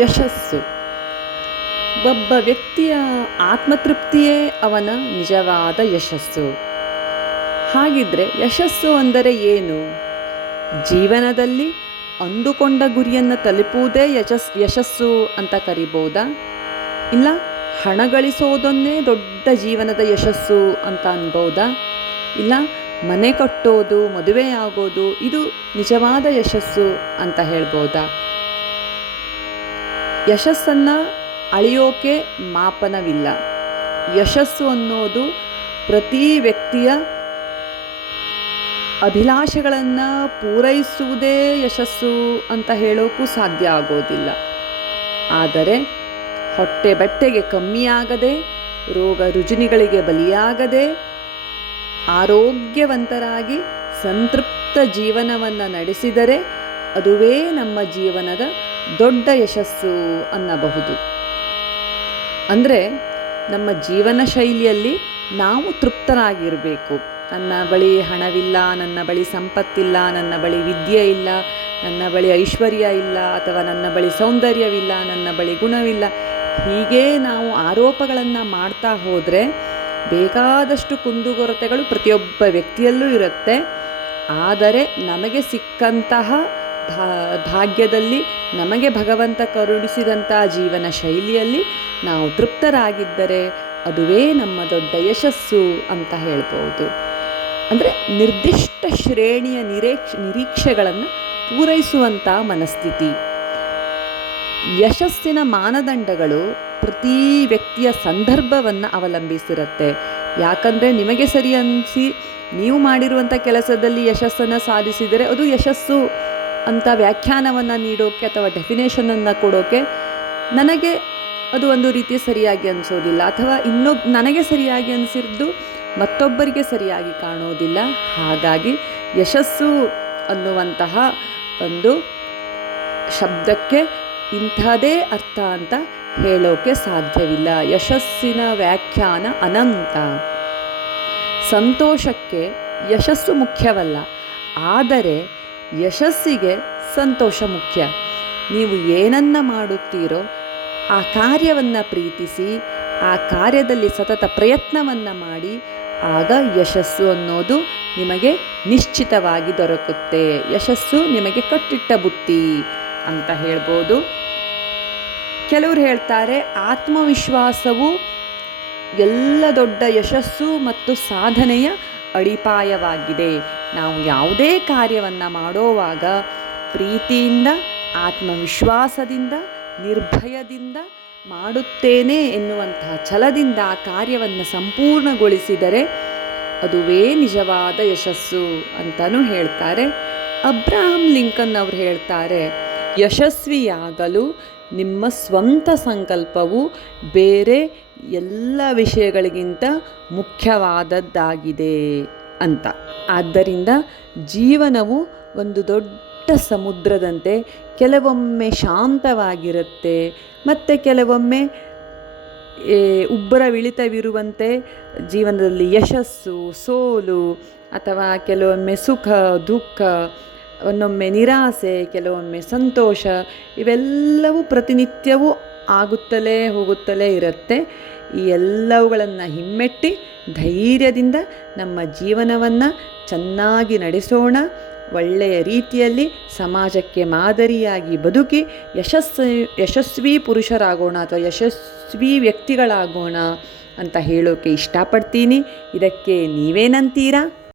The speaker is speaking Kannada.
ಯಶಸ್ಸು. ಒಬ್ಬ ವ್ಯಕ್ತಿಯ ಆತ್ಮತೃಪ್ತಿಯೇ ಅವನ ನಿಜವಾದ ಯಶಸ್ಸು. ಹಾಗಿದ್ರೆ ಯಶಸ್ಸು ಅಂದರೆ ಏನು? ಜೀವನದಲ್ಲಿ ಅಂದುಕೊಂಡ ಗುರಿಯನ್ನು ತಲುಪುವುದೇ ಯಶಸ್, ಯಶಸ್ಸು ಅಂತ ಕರಿಬೋದಾ? ಇಲ್ಲ ಹಣ ಗಳಿಸೋದನ್ನೇ ದೊಡ್ಡ ಜೀವನದ ಯಶಸ್ಸು ಅಂತ ಅನ್ಬೋದಾ? ಇಲ್ಲ, ಮನೆ ಕಟ್ಟೋದು ಮದುವೆ ಆಗೋದು ಇದು ನಿಜವಾದ ಯಶಸ್ಸು ಅಂತ ಹೇಳ್ಬೋದಾ? ಯಶಸ್ಸನ್ನು ಅಳೆಯೋಕೆ ಮಾಪನವಿಲ್ಲ. ಯಶಸ್ಸು ಅನ್ನೋದು ಪ್ರತಿ ವ್ಯಕ್ತಿಯ ಅಭಿಲಾಷೆಗಳನ್ನು ಪೂರೈಸುವುದೇ ಯಶಸ್ಸು ಅಂತ ಹೇಳೋಕ್ಕೂ ಸಾಧ್ಯ ಆಗೋದಿಲ್ಲ. ಆದರೆ ಹೊಟ್ಟೆ ಬಟ್ಟೆಗೆ ಕಮ್ಮಿಯಾಗದೆ ರೋಗ ರುಜಿನಿಗಳಿಗೆ ಬಲಿಯಾಗದೆ, ಆರೋಗ್ಯವಂತರಾಗಿ ಸಂತೃಪ್ತ ಜೀವನವನ್ನು ನಡೆಸಿದರೆ ಅದುವೇ ನಮ್ಮ ಜೀವನದ ದೊಡ್ಡ ಯಶಸ್ಸು ಅನ್ನಬಹುದು. ಅಂದರೆ ನಮ್ಮ ಜೀವನ ಶೈಲಿಯಲ್ಲಿ ನಾವು ತೃಪ್ತರಾಗಿರಬೇಕು. ನನ್ನ ಬಳಿ ಹಣವಿಲ್ಲ, ನನ್ನ ಬಳಿ ಸಂಪತ್ತಿಲ್ಲ, ನನ್ನ ಬಳಿ ವಿದ್ಯೆ ಇಲ್ಲ, ನನ್ನ ಬಳಿ ಐಶ್ವರ್ಯ ಇಲ್ಲ, ಅಥವಾ ನನ್ನ ಬಳಿ ಸೌಂದರ್ಯವಿಲ್ಲ, ನನ್ನ ಬಳಿ ಗುಣವಿಲ್ಲ. ಹೀಗೆ ನಾವು ಆರೋಪಗಳನ್ನು ಮಾಡ್ತಾ ಹೋದರೆ ಬೇಕಾದಷ್ಟು ಕುಂದುಕೊರತೆಗಳು ಪ್ರತಿಯೊಬ್ಬ ವ್ಯಕ್ತಿಯಲ್ಲೂ ಇರುತ್ತೆ. ಆದರೆ ನಮಗೆ ಸಿಕ್ಕಂತಹ ಭಾಗ್ಯದಲ್ಲಿ ನಮಗೆ ಭಗವಂತ ಕರುಣಿಸಿದಂಥ ಜೀವನ ಶೈಲಿಯಲ್ಲಿ ನಾವು ತೃಪ್ತರಾಗಿದ್ದರೆ ಅದುವೇ ನಮ್ಮ ದೊಡ್ಡ ಯಶಸ್ಸು ಅಂತ ಹೇಳ್ಬೋದು. ಅಂದರೆ ನಿರ್ದಿಷ್ಟ ಶ್ರೇಣಿಯ ನಿರೀಕ್ಷ, ನಿರೀಕ್ಷೆಗಳನ್ನು ಪೂರೈಸುವಂಥ ಮನಸ್ಥಿತಿ. ಯಶಸ್ಸಿನ ಮಾನದಂಡಗಳು ಪ್ರತಿ ವ್ಯಕ್ತಿಯ ಸಂದರ್ಭವನ್ನು ಅವಲಂಬಿಸಿರುತ್ತೆ. ಯಾಕಂದರೆ ನಿಮಗೆ ಸರಿ ಅನಿಸಿ, ನೀವು ಮಾಡಿರುವಂಥ ಕೆಲಸದಲ್ಲಿ ಯಶಸ್ಸನ್ನು ಸಾಧಿಸಿದರೆ ಅದು ಯಶಸ್ಸು. ಅಂತ ವ್ಯಾಖ್ಯಾನವನ್ನು ನೀಡೋಕ್ಕೆ ಅಥವಾ ಡೆಫಿನೇಷನನ್ನು ಕೊಡೋಕ್ಕೆ ನನಗೆ ಅದು ಒಂದು ರೀತಿ ಸರಿಯಾಗಿ ಅನಿಸೋದಿಲ್ಲ. ಅಥವಾ ಇನ್ನೊಬ್, ನನಗೆ ಸರಿಯಾಗಿ ಅನಿಸಿದ್ದು ಮತ್ತೊಬ್ಬರಿಗೆ ಸರಿಯಾಗಿ ಕಾಣೋದಿಲ್ಲ. ಹಾಗಾಗಿ ಯಶಸ್ಸು ಅನ್ನುವಂತಹ ಒಂದು ಶಬ್ದಕ್ಕೆ ಇಂಥದೇ ಅರ್ಥ ಅಂತ ಹೇಳೋಕೆ ಸಾಧ್ಯವಿಲ್ಲ. ಯಶಸ್ಸಿನ ವ್ಯಾಖ್ಯಾನ ಅನಂತ. ಸಂತೋಷಕ್ಕೆ ಯಶಸ್ಸು ಮುಖ್ಯವಲ್ಲ. ಆದರೆ ಯಶಸ್ಸಿಗೆ ಸಂತೋಷ ಮುಖ್ಯ. ನೀವು ಏನನ್ನ ಮಾಡುತ್ತೀರೋ ಆ ಕಾರ್ಯವನ್ನು ಪ್ರೀತಿಸಿ, ಆ ಕಾರ್ಯದಲ್ಲಿ ಸತತ ಪ್ರಯತ್ನವನ್ನು ಮಾಡಿ, ಆಗ ಯಶಸ್ಸು ಅನ್ನೋದು ನಿಮಗೆ ನಿಶ್ಚಿತವಾಗಿ ದೊರಕುತ್ತೆ. ಯಶಸ್ಸು ನಿಮಗೆ ಕಟ್ಟಿಟ್ಟ ಬುತ್ತಿ ಅಂತ ಹೇಳ್ಬೋದು. ಕೆಲವರು ಹೇಳ್ತಾರೆ, ಆತ್ಮವಿಶ್ವಾಸವು ಎಲ್ಲ ದೊಡ್ಡ ಯಶಸ್ಸು ಮತ್ತು ಸಾಧನೆಯ ಅಡಿಪಾಯವಾಗಿದೆ. ನಾವು ಯಾವುದೇ ಕಾರ್ಯವನ್ನು ಮಾಡೋವಾಗ ಪ್ರೀತಿಯಿಂದ, ಆತ್ಮವಿಶ್ವಾಸದಿಂದ, ನಿರ್ಭಯದಿಂದ ಮಾಡುತ್ತೇನೆ ಎನ್ನುವಂತಹ ಛಲದಿಂದ ಆ ಕಾರ್ಯವನ್ನು ಸಂಪೂರ್ಣಗೊಳಿಸಿದರೆ ಅದುವೇ ನಿಜವಾದ ಯಶಸ್ಸು ಅಂತಲೂ ಹೇಳ್ತಾರೆ. ಅಬ್ರಾಹಂ ಲಿಂಕನ್ ಅವರು ಹೇಳ್ತಾರೆ ಯಶಸ್ವಿಯಾಗಲು ನಿಮ್ಮ ಸ್ವಂತ ಸಂಕಲ್ಪವು ಬೇರೆ ಎಲ್ಲ ವಿಷಯಗಳಿಗಿಂತ ಮುಖ್ಯವಾದದ್ದಾಗಿದೆ ಅಂತ. ಆದ್ದರಿಂದ ಜೀವನವು ಒಂದು ದೊಡ್ಡ ಸಮುದ್ರದಂತೆ ಕೆಲವೊಮ್ಮೆ ಶಾಂತವಾಗಿರುತ್ತೆ, ಮತ್ತು ಕೆಲವೊಮ್ಮೆ ಉಬ್ಬರವಿಳಿತವಿರುವಂತೆ ಜೀವನದಲ್ಲಿ ಯಶಸ್ಸು, ಸೋಲು, ಅಥವಾ ಕೆಲವೊಮ್ಮೆ ಸುಖ, ದುಃಖ ಒನ್ನೊಮ್ಮೆ ನಿರಾಸೆ, ಕೆಲವೊಮ್ಮೆ ಸಂತೋಷ, ಇವೆಲ್ಲವೂ ಪ್ರತಿನಿತ್ಯವೂ ಆಗುತ್ತಲೇ ಹೋಗುತ್ತಲೇ ಇರುತ್ತೆ. ಈ ಎಲ್ಲವುಗಳನ್ನು ಹಿಮ್ಮೆಟ್ಟಿ, ಧೈರ್ಯದಿಂದ ನಮ್ಮ ಜೀವನವನ್ನು ಚೆನ್ನಾಗಿ ನಡೆಸೋಣ. ಒಳ್ಳೆಯ ರೀತಿಯಲ್ಲಿ ಸಮಾಜಕ್ಕೆ ಮಾದರಿಯಾಗಿ ಬದುಕಿ ಯಶಸ್ ಯಶಸ್ವಿ ಪುರುಷರಾಗೋಣ ಅಥವಾ ಯಶಸ್ವಿ ವ್ಯಕ್ತಿಗಳಾಗೋಣ ಅಂತ ಹೇಳೋಕ್ಕೆ ಇಷ್ಟಪಡ್ತೀನಿ. ಇದಕ್ಕೆ ನೀವೇನಂತೀರಾ?